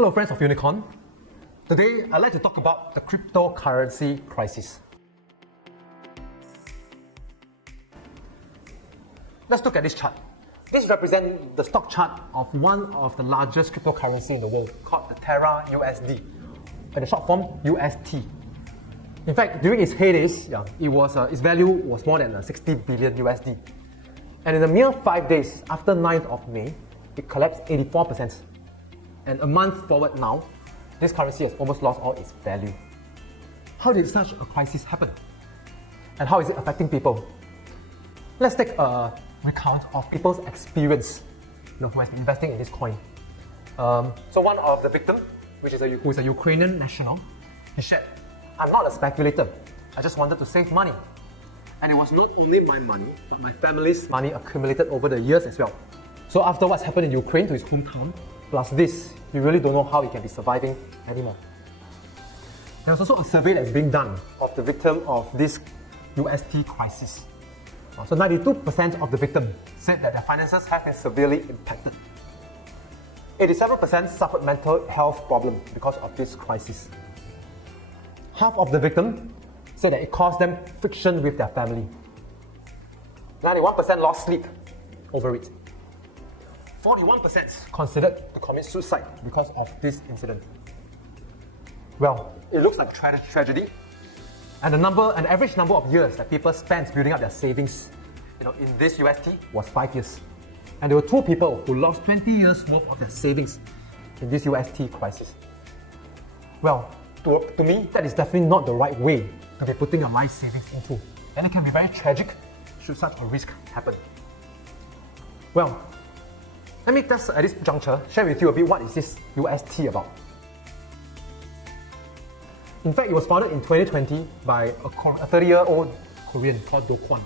Hello friends of Unicorn. Today I'd like to talk about the cryptocurrency crisis. Let's look at this chart. This represents the stock chart of one of the largest cryptocurrency in the world called the Terra USD, in the short form UST. In fact, during its heydays, its value was more than 60 billion USD. And in a mere 5 days after 9th of May, it collapsed 84%. And a month forward now, this currency has almost lost all its value. How did such a crisis happen? And how is it affecting people? Let's take a recount of people's experience who has been investing in this coin. So one of the victims, who is a Ukrainian national, he said, "I'm not a speculator. I just wanted to save money. And it was not only my money, but my family's money accumulated over the years as well. So after what's happened in Ukraine to his hometown, plus this, you really don't know how he can be surviving anymore." There's also a survey that's being done of the victim of this UST crisis. So 92% of the victims said that their finances have been severely impacted. 87% suffered mental health problems because of this crisis. Half of the victims said that it caused them friction with their family. 91% lost sleep over it. 41% considered to commit suicide because of this incident. Well, it looks like a tragedy. And the average number of years that people spent building up their savings in this UST was 5 years. And there were 2 people who lost 20 years worth of their savings in this UST crisis. Well, to me, that is definitely not the right way to be putting your life savings into. And it can be very tragic should such a risk happen. Well, let me just at this juncture share with you a bit what is this UST about. In fact, it was founded in 2020 by a 30-year-old Korean called Do Kwon.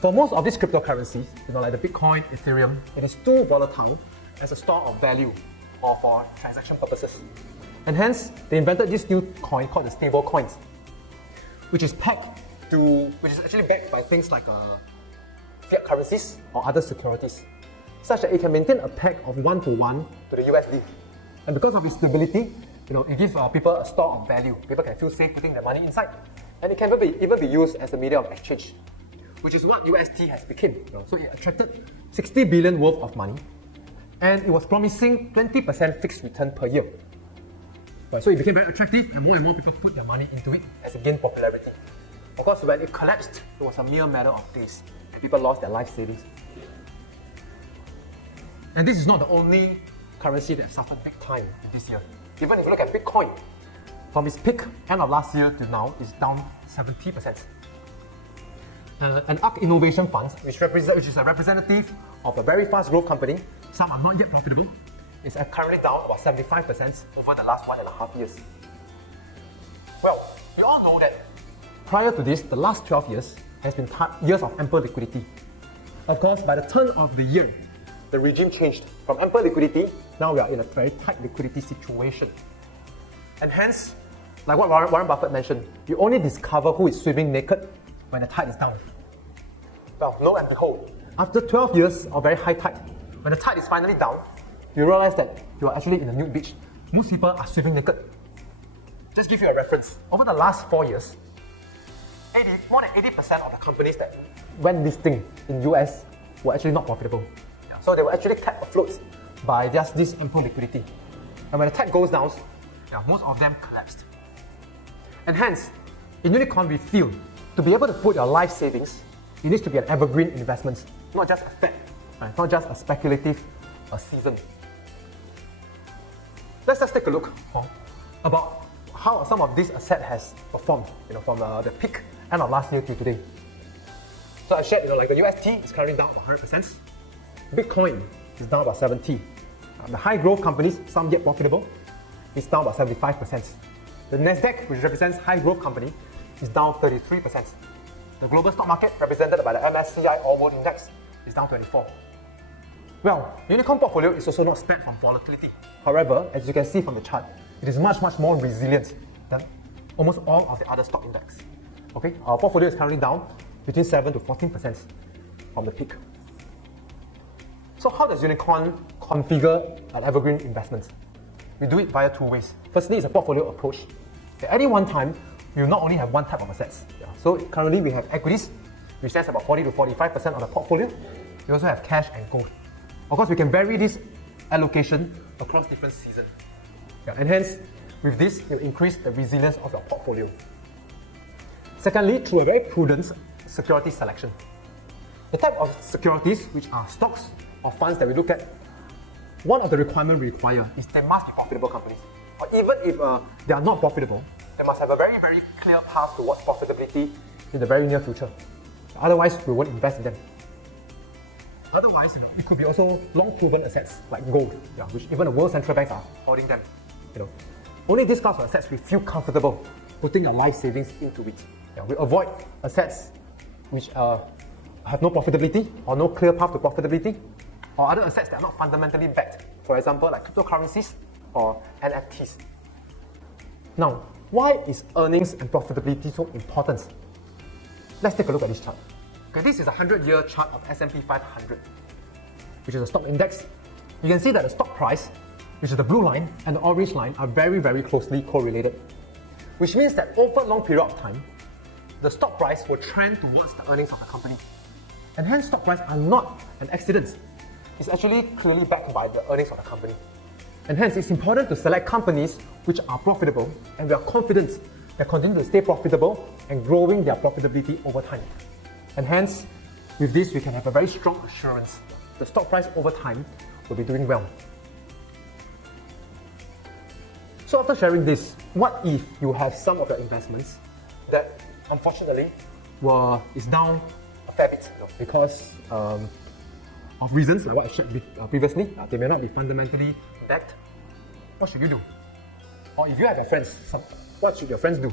For most of these cryptocurrencies, like the Bitcoin, Ethereum, it is too volatile as a store of value or for transaction purposes. And hence, they invented this new coin called the stable coins, which is actually backed by things like fiat currencies or other securities, such that it can maintain a peg of 1-to-1 to the USD. And because of its stability, it gives people a store of value. People can feel safe putting their money inside. And it can even be used as a medium of exchange, which is what UST has become. So it attracted 60 billion worth of money, and it was promising 20% fixed return per year. So it became very attractive, and more people put their money into it as it gained popularity. Of course, when it collapsed, it was a mere matter of days, and people lost their life savings. And this is not the only currency that suffered big time this year. Even if you look at Bitcoin, from its peak end of last year to now, it's down 70%. And ARK Innovation Funds, which is a representative of a very fast growth company, some are not yet profitable, is currently down about 75% over the last 1.5 years. Well, we all know that prior to this, the last 12 years has been years of ample liquidity. Of course, by the turn of the year, the regime changed from ample liquidity, now we are in a very tight liquidity situation. And hence, like what Warren Buffett mentioned, you only discover who is swimming naked when the tide is down. Well, lo and behold, after 12 years of very high tide, when the tide is finally down, you realize that you are actually in a nude beach. Most people are swimming naked. Just give you a reference. Over the last 4 years, more than 80% of the companies that went listing in US were actually not profitable. So they were actually kept afloat by just this ample liquidity. And when the tide goes down, most of them collapsed. And hence, in Unicorn, we feel to be able to put your life savings, it needs to be an evergreen investment, not just a fad, not just a speculative season. Let's just take a look about how some of this asset has performed, from the peak end of last year to today. So I shared, like the UST is currently down about 100%. Bitcoin is down about 70%. The high growth companies, some yet profitable, is down about 75%. The Nasdaq, which represents high growth company, is down 33%. The global stock market, represented by the MSCI All World Index, is down 24%. Well, Unicorn portfolio is also not spared from volatility. However, as you can see from the chart, it is much more resilient than almost all of the other stock index. Okay, our portfolio is currently down between 7 to 14% from the peak. So how does Unicorn configure an evergreen investment? we do it via two ways. Firstly, it's a portfolio approach. At any one time, you not only have one type of assets. So currently we have equities, which stands about 40 to 45% of the portfolio. We also have cash and gold. Of course, we can vary this allocation across different seasons. And hence, with this, you'll increase the resilience of your portfolio. Secondly, through a very prudent security selection. The type of securities, which are stocks or funds that we look at, one of the requirements we require is they must be profitable companies. Or even if they are not profitable, they must have a very, very clear path towards profitability in the very near future. Otherwise, we won't invest in them. Otherwise, it could be also long-proven assets like gold, which even the world central banks are holding them. Only these class of assets we feel comfortable putting our life savings into it. We avoid assets which have no profitability or no clear path to profitability, or other assets that are not fundamentally backed. For example, like cryptocurrencies or NFTs. Now, why is earnings and profitability so important? Let's take a look at this chart. Okay, this is a 100-year chart of S&P 500, which is a stock index. You can see that the stock price, which is the blue line, and the orange line are very, very closely correlated, which means that over a long period of time, the stock price will trend towards the earnings of the company. And hence, stock prices are not an accident. It's actually clearly backed by the earnings of the company. And hence, it's important to select companies which are profitable, and we are confident that continue to stay profitable and growing their profitability over time. And hence, with this, we can have a very strong assurance the stock price over time will be doing well. So after sharing this, what if you have some of your investments that unfortunately is down a fair bit because of reasons like what I shared previously? They may not be fundamentally backed. What should you do? Or if you have your friends, what should your friends do?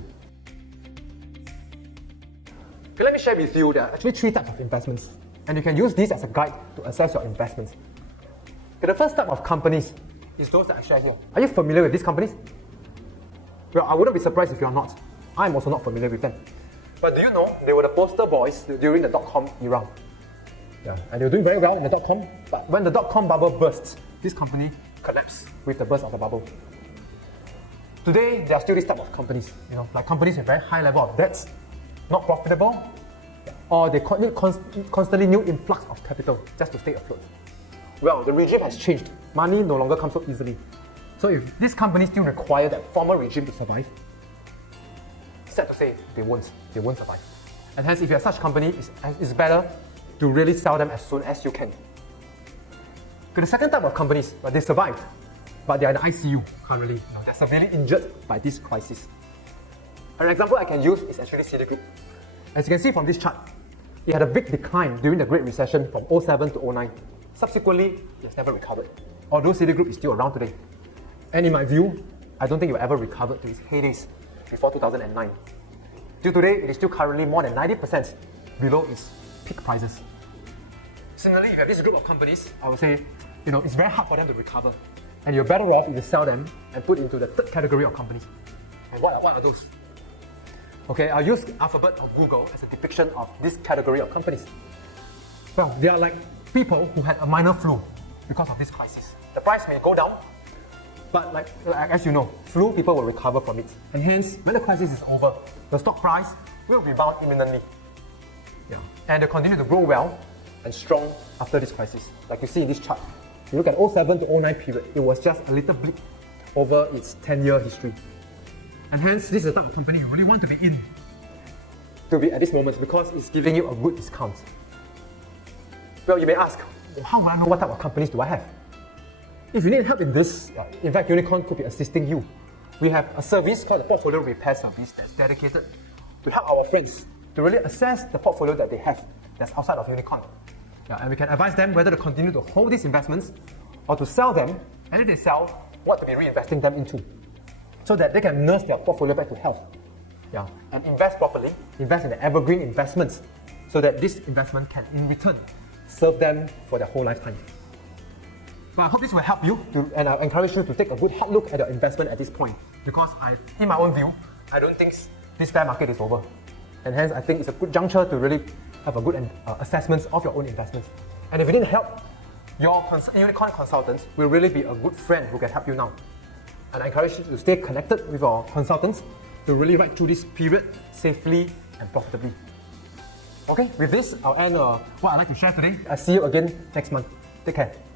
Okay, let me share with you there are actually three types of investments, and you can use this as a guide to assess your investments. Okay, the first type of companies is those that I share here. Are you familiar with these companies? Well, I wouldn't be surprised if you're not. I'm also not familiar with them. But do you know they were the poster boys during the dot-com era? And they were doing very well in the dot-com, but when the dot-com bubble burst, this company collapsed with the burst of the bubble. Today, there are still this type of companies, like companies with very high level of debts, not profitable, or they need constantly new influx of capital just to stay afloat. Well, the regime has changed. Money no longer comes so easily. So if these companies still require that former regime to survive, sad to say, they won't survive. And hence, if you're such a company, it's better to really sell them as soon as you can. Okay, the second type of companies, they survived, but they are in the ICU currently. They're severely injured by this crisis. An example I can use is actually Citigroup. As you can see from this chart, it had a big decline during the Great Recession from 07 to 09. Subsequently, it has never recovered, although Citigroup is still around today. And in my view, I don't think it will ever recover to its heydays before 2009. Till today, it is still currently more than 90% below its peak prices. Similarly, if you have this group of companies, I would say, it's very hard for them to recover. And you're better off if you sell them and put into the third category of companies. And what are those? Okay, I'll use Alphabet or Google as a depiction of this category of companies. Well, they are like people who had a minor flu because of this crisis. The price may go down, but as you know, flu people will recover from it. And hence, when the crisis is over, the stock price will rebound imminently. And they continue to grow well and strong after this crisis. Like you see in this chart, you look at 07 to 09 period, it was just a little blip over its 10-year history. And hence, this is the type of company you really want to be in, to be at this moment, because it's giving you a good discount. Well, you may ask, how will I know what type of companies do I have? If you need help in this, in fact, Unicorn could be assisting you. We have a service called the Portfolio Repair Service that's dedicated to help our friends to really assess the portfolio that they have that's outside of Unicorn. And we can advise them whether to continue to hold these investments or to sell them, and if they sell, what to be reinvesting them into, so that they can nurse their portfolio back to health. And invest properly, invest in the evergreen investments, so that this investment can, in return, serve them for their whole lifetime. Well, I hope this will help you, and I encourage you to take a good hard look at your investment at this point, because in my own view, I don't think this bear market is over. And hence, I think it's a good juncture to really have a good assessment of your own investments. And if you need help, your Unicorn consultant will really be a good friend who can help you now. And I encourage you to stay connected with our consultants to really ride through this period safely and profitably. Okay, with this, I'll end what I'd like to share today. I'll see you again next month. Take care.